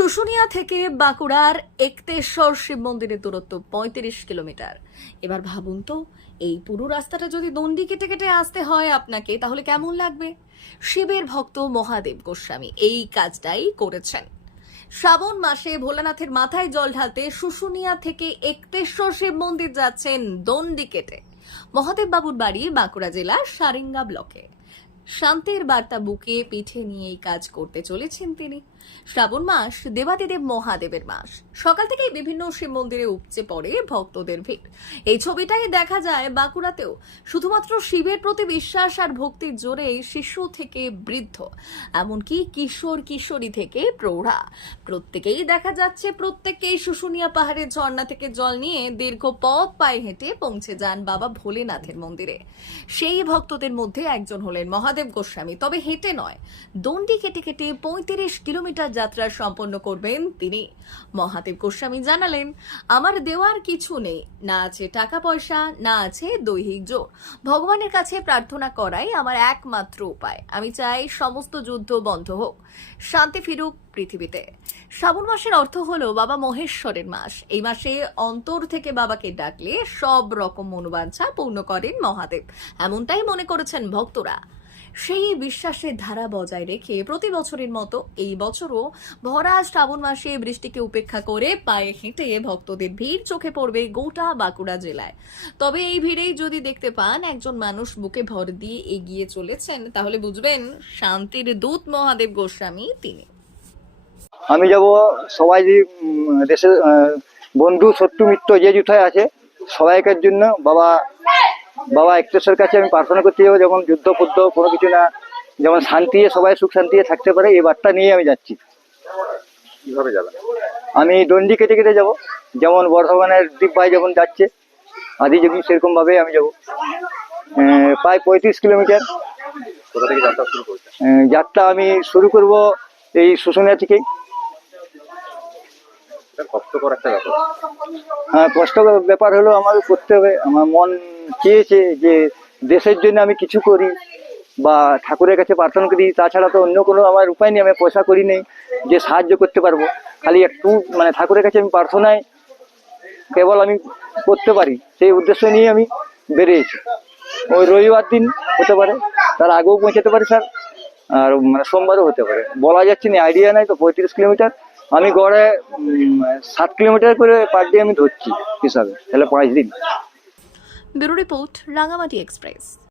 শুশুনিয়া থেকে বাঁকুড়ার একতেশ্বর শিব মন্দিরের দূরত্ব ৩৫ কিলোমিটার। এবার ভাবুন তো, এই পুরো রাস্তাটা যদি দণ্ডি কেটে কেটে আসতে হয় আপনাকে, তাহলে কেমন লাগবে? শিবের ভক্ত মহাদেব গোস্বামী এই কাজটাই করেছেন। শ্রাবণ মাসে ভোলানাথের মাথায় জল ঢালতে শুশুনিয়া থেকে একতেশ্বর শিব মন্দির যাচ্ছেন দণ্ডি কেটে। মহাদেব বাবুর বাড়ি বাঁকুড়া জেলার সারেঙ্গা ব্লকে। শান্তির বার্তা বুকে পিঠে নিয়ে এই কাজ করতে চলেছেন তিনি। শ্রাবণ মাস দেবাদিদেব মহাদেবের মাস। সকাল থেকেই বিভিন্ন শিব মন্দিরে উপচে পড়ে ভক্তদের ভিড়। এই ছবিটাই দেখা যায় বাঁকুড়াতেও। শুধুমাত্র শিবের প্রতি বিশ্বাস আর ভক্তির জোরে শিশু থেকে বৃদ্ধ, এমনকি কিশোর কিশোরী থেকে প্রৌঢ়া, প্রত্যেকেই দেখা যাচ্ছে প্রত্যেকেই শুশুনিয়া পাহাড়ের ঝর্ণা থেকে জল নিয়ে দীর্ঘ পথ পায়ে হেঁটে পৌঁছে যান বাবা ভোলেনাথের মন্দিরে। সেই ভক্তদের মধ্যে একজন হলেন মহাদেব গোস্বামী। তবে হেঁটে নয়, দণ্ডি কেটে কেটে ৩৫ কিলোমিটার যাত্রা সম্পন্ন করবেন তিনি। মহাদেব গোস্বামী জানালেন, আমার দেওয়ার কিছু নেই, না আছে টাকা পয়সা, না আছে দৈহিক জোর। ভগবানের কাছে প্রার্থনা করাই আমার একমাত্র উপায়। আমি চাই সমস্ত যুদ্ধ বন্ধ হোক, শান্তি ফিরুক পৃথিবীতে। শ্রাবণ মাসের অর্থ হলো বাবা মহেশ্বরের মাস। এই মাসে অন্তর থেকে বাবাকে ডাকলে সব রকম মনোবাঞ্ছা পূর্ণ করেন মহাদেব, এমনটাই মনে করেছেন ভক্তরা। সেই বিশ্বাসের ধারা বজায় রেখে প্রতি বছরের মতো এই বছরও ভরা শ্রাবণ মাসে বৃষ্টিকে উপেক্ষা করে পায়ে হেঁটে ভক্তদের ভিড় চোখে পড়বে গোটা বাঁকুড়া জেলায়। তবে এই ভিড়েই যদি দেখতে পান একজন মানুষ বুকে ভর দিয়ে এগিয়ে চলেছেন, তাহলে বুঝবেন শান্তির দূত মহাদেব গোস্বামী তিনি। আমি যাব সবাই যে দেশের বন্ধু শত্রু মিত্র যে যুথায় আছে সবাইকার জন্য বাবা বাবা একটেশ্বর কাছে আমি প্রার্থনা করতে যাবো, যেমন যুদ্ধ ফুদ্ধ কোনো কিছু না, যেমন শান্তি সবাই সুখ শান্তি থাকতে পারে, এই বার্তা নিয়ে আমি যাচ্ছি। কিভাবে যাবেন? আমি দণ্ডি কেটে কেটে যাব, যেমন বর্ধমানের দ্বীপ ভাই যেমন যাচ্ছে আদিযোগী, সেরকম ভাবে আমি যাব। প্রায় ৩৫ কিলোমিটার কোথা থেকে যাত্রা শুরু করছেন? যাত্রা আমি শুরু করব এই শুশুনিয়া থেকেই। এটা কষ্টকর একটা ব্যাপার। হ্যাঁ, কষ্টকর ব্যাপার হলো আমাকে করতে হবে। আমার মন চেয়েছে যে দেশের জন্য আমি কিছু করি বা ঠাকুরের কাছে প্রার্থনা করি, তাছাড়া তো অন্য কোনো আমার উপায় নেই। আমি পয়সা করি নেই যে সাহায্য করতে পারবো, খালি একটু মানে ঠাকুরের কাছে আমি প্রার্থনায় কেবল আমি করতে পারি, সেই উদ্দেশ্য নিয়ে আমি বেরিয়েছি। ওই রবিবার দিন হতে পারে, তার আগেও পৌঁছাতে পারে স্যার, আর মানে সোমবারও হতে পারে, বলা যাচ্ছে না, আইডিয়া নাই তো। ৩৫ কিলোমিটার আমি গড়ে 7 কিলোমিটার করে পার ডে আমি ধরছি হিসাবে, তাহলে 5 দিন। Bureau report, Rangamati express.